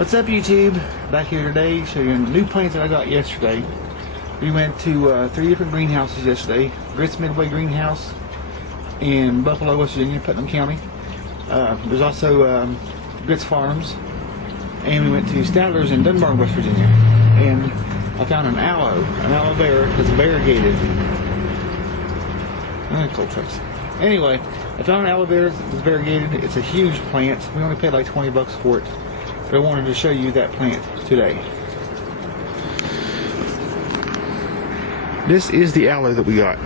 What's up, YouTube? Back here today, showing you new plants that I got yesterday. We went to 3 different greenhouses yesterday. Grits Midway Greenhouse in Buffalo, West Virginia, Putnam County. There's also Grits Farms, and we went to Statler's in Dunbar, West Virginia. And I found an aloe vera that's variegated. Cold trucks. Anyway, I found an aloe vera that's variegated. It's a huge plant. We only paid like 20 bucks for it. But I wanted to show you that plant today. This is the aloe that we got.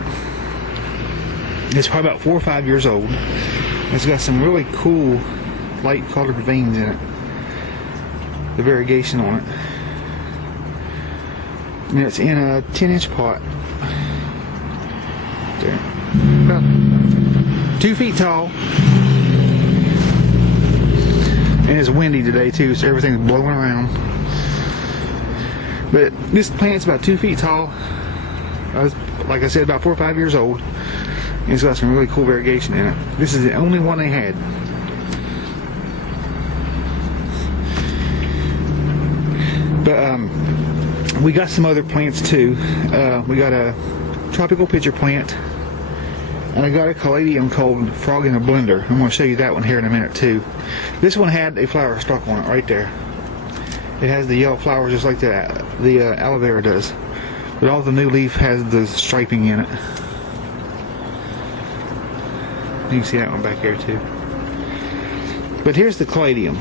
It's probably about 4 or 5 years old. It's got some really cool light colored veins in it. The variegation on it. And it's in a 10-inch pot. There. About 2 feet tall. And it's windy today too, so everything's blowing around. But this plant's about 2 feet tall. Like I said, about 4 or 5 years old. And it's got some really cool variegation in it. This is the only one they had. But we got some other plants too. We got a tropical pitcher plant. And I got a caladium called Frog in a Blender. I'm going to show you that one here in a minute too. This one had a flower stalk on it right there. It has the yellow flowers just like the aloe vera does. But all the new leaf has the striping in it. You can see that one back here too. But here's the caladium.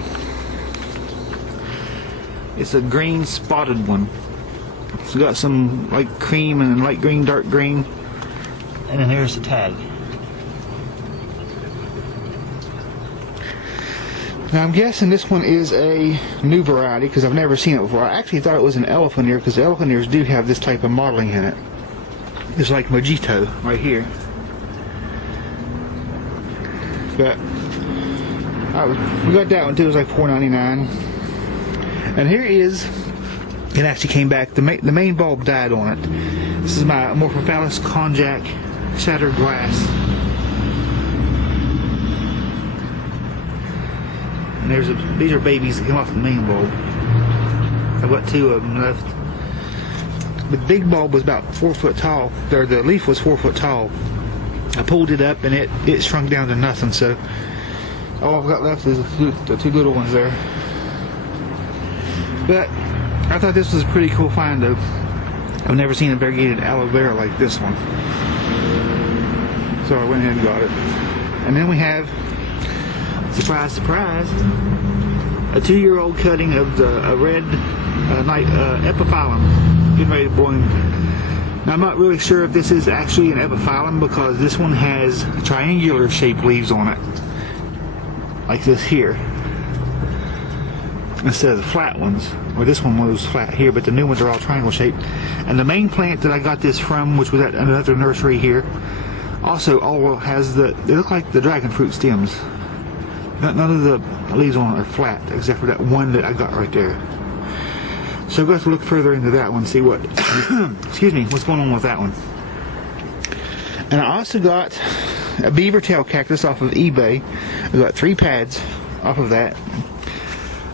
It's a green spotted one. It's got some light cream and light green, dark green. And then there's the tag. Now I'm guessing this one is a new variety because I've never seen it before. I actually thought it was an elephant ear because the elephant ears do have this type of modeling in it. It's like mojito right here. But we got that one too. It was like $4.99. And here is. It actually came back. The main bulb died on it. This is my Amorphophallus konjac shattered glass. And these are babies that came off the main bulb. I've got 2 of them left. The big bulb was about 4 foot tall. The leaf was 4 foot tall. I pulled it up and it shrunk down to nothing. So all I've got left is the 2 little ones there. But I thought this was a pretty cool find though. I've never seen a variegated aloe vera like this one. So I went ahead and got it. And then we have, surprise, surprise, a 2-year-old cutting of a red epiphyllum, getting ready to bloom. Now I'm not really sure if this is actually an epiphyllum because this one has triangular shaped leaves on it, like this here, instead of the flat ones. Or this one was flat here, but the new ones are all triangle shaped. And the main plant that I got this from, which was at another nursery here, also all has they look like the dragon fruit stems. None of the leaves on it are flat, except for that one that I got right there. So we'll have to look further into that one, see what, excuse me, what's going on with that one. And I also got a beaver tail cactus off of eBay. I got 3 pads off of that.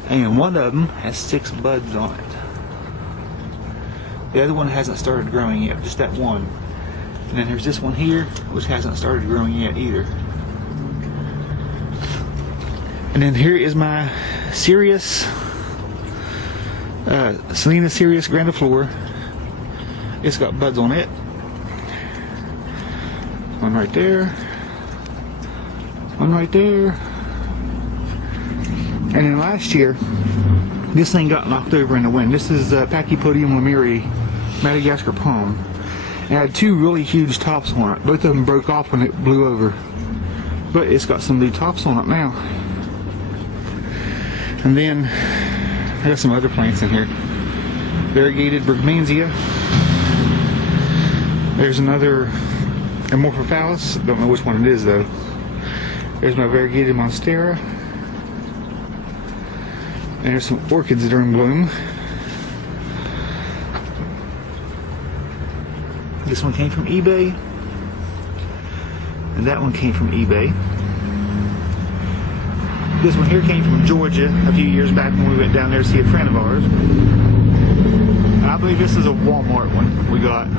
And one of them has 6 buds on it. The other one hasn't started growing yet, just that one. And then there's this one here, which hasn't started growing yet either. And then here is my Sirius, Selena Sirius grandiflora. It's got buds on it. One right there. One right there. And then last year, this thing got knocked over in the wind. This is Pachypodium lemuri, Madagascar palm. And it had 2 really huge tops on it. Both of them broke off when it blew over. But it's got some new tops on it now. And then, I got some other plants in here. Variegated Brugmansia. There's another Amorphophallus. Don't know which one it is though. There's my variegated Monstera. And there's some orchids that are in bloom. This one came from eBay. And that one came from eBay. This one here came from Georgia a few years back when we went down there to see a friend of ours. I believe this is a Walmart one we got.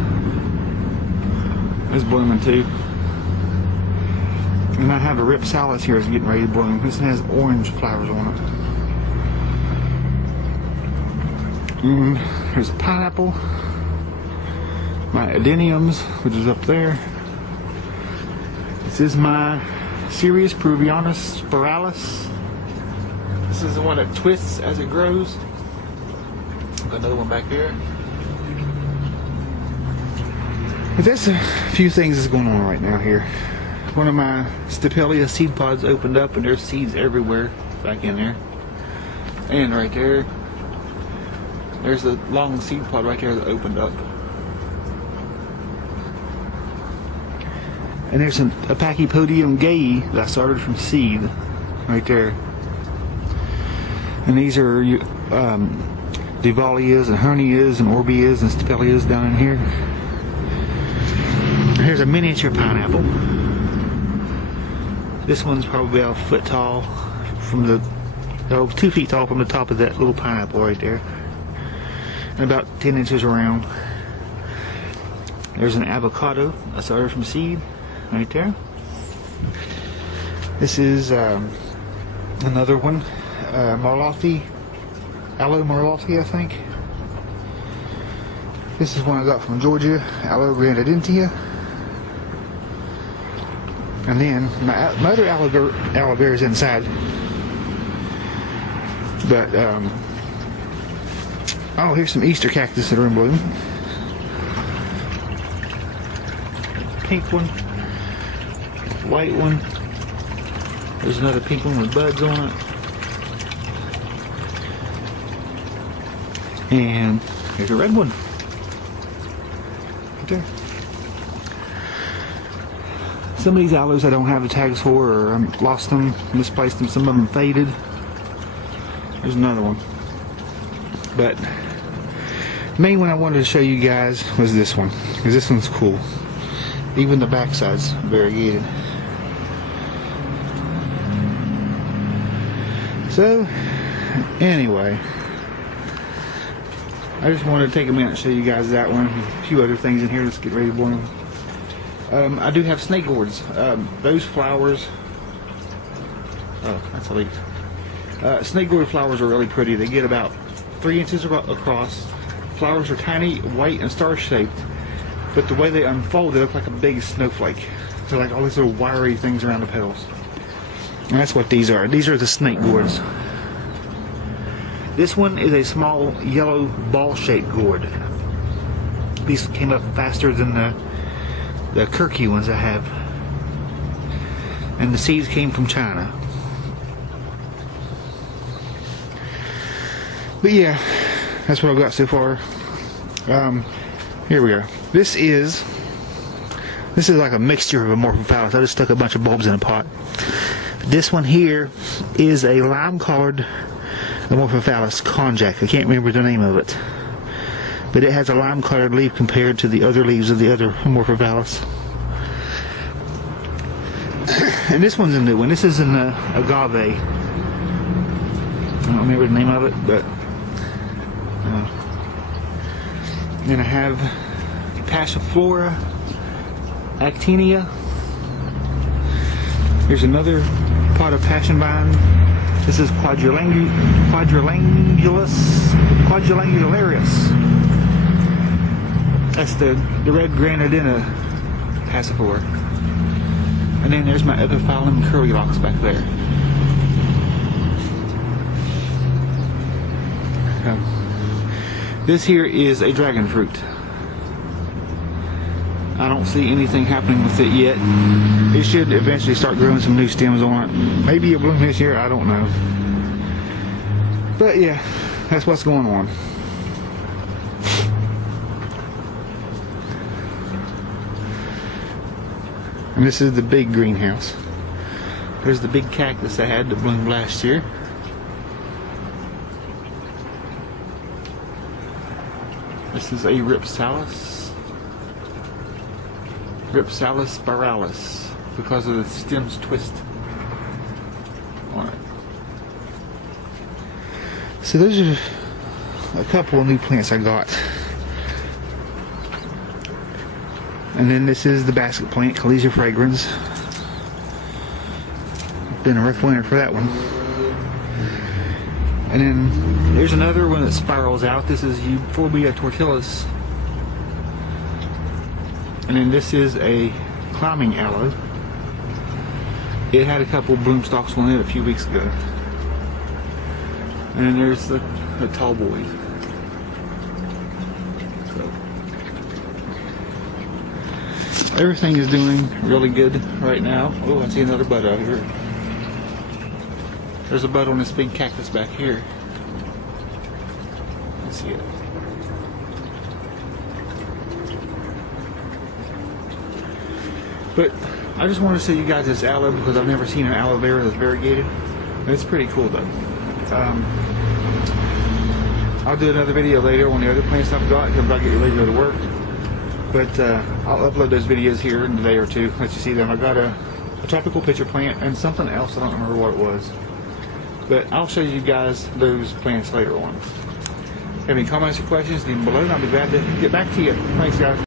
It's blooming too. And I have a Ripsalis here that's getting ready to bloom. This one has orange flowers on it. And there's a pineapple. My adeniums, which is up there. This is my Cereus Peruvianus spiralis. This is the one that twists as it grows. Got another one back there. But there's a few things that's going on right now here. One of my Stapelia seed pods opened up and there's seeds everywhere back in there. And right there, there's the long seed pod right there that opened up. And there's a Pachypodium gayi that I started from seed right there. And these are Divalias and Hernias and Orbeas and Stapelias down in here. Here's a miniature pineapple. This one's probably about a foot tall from the, 2 feet tall from the top of that little pineapple right there. And about 10 inches around. There's an avocado I started from seed right there. This is another one, Marlothi, Aloe Marlothi, I think. This is one I got from Georgia, Aloe Vera. And then my other aloe vera is inside. But oh, here's some Easter cactus that are in bloom. Pink one, white one. There's another pink one with buds on it. And here's a red one. Right there. Some of these aloes I don't have the tags for, or I lost them, misplaced them, some of them faded. There's another one. But the main one I wanted to show you guys was this one, because this one's cool. Even the backside's variegated. So, anyway, I just wanted to take a minute and show you guys that one. A few other things in here. Let's get ready to bloom. I do have snake gourds. Those flowers, oh, that's a leaf. Snake gourd flowers are really pretty. They get about 3 inches across. Flowers are tiny, white, and star-shaped. But the way they unfold, they look like a big snowflake. They're like all these little wiry things around the petals. And that's what these are. These are the snake gourds. This one is a small yellow ball-shaped gourd. These came up faster than the Kirky ones I have. And the seeds came from China. But yeah, that's what I've got so far. Here we are. This is like a mixture of Amorphophallus. I just stuck a bunch of bulbs in a pot. This one here is a lime-colored Amorphophallus konjac. I can't remember the name of it. But it has a lime-colored leaf compared to the other leaves of the other Amorphophallus. And this one's a new one. This is an agave. I don't remember the name of it, but then I have Passiflora actinia. Here's another pot of passion vine. This is quadriangularius. That's the red granadina Passiflora. And then there's my other phylum Curlylocks back there. This here is a dragon fruit. I don't see anything happening with it yet. It should eventually start growing some new stems on it. Maybe it'll bloom this year, I don't know. But yeah, that's what's going on. And this is the big greenhouse. There's the big cactus I had that bloomed last year. This is a Ripsalis spiralis because of the stems twist on it. So those are a couple of new plants I got. And then this is the basket plant, Calesia fragrans. Been a rough winter for that one. And then there's another one that spirals out. This is Euphorbia tortilis. And then this is a climbing aloe. It had a couple bloom stalks on it a few weeks ago. And then there's the tall boys. So, everything is doing really good right now. Oh, I see another bud out here. There's a bud on this big cactus back here. Let's see it. But I just want to show you guys this aloe because I've never seen an aloe vera that's variegated. And it's pretty cool though. I'll do another video later on the other plants I've got because I'll get ready to go to work. But I'll upload those videos here in a day or two. Let you see them. I got a tropical pitcher plant and something else. I don't remember what it was. But I'll show you guys those plants later on. If you have any comments or questions, leave them below and I'll be glad to get back to you. Thanks guys.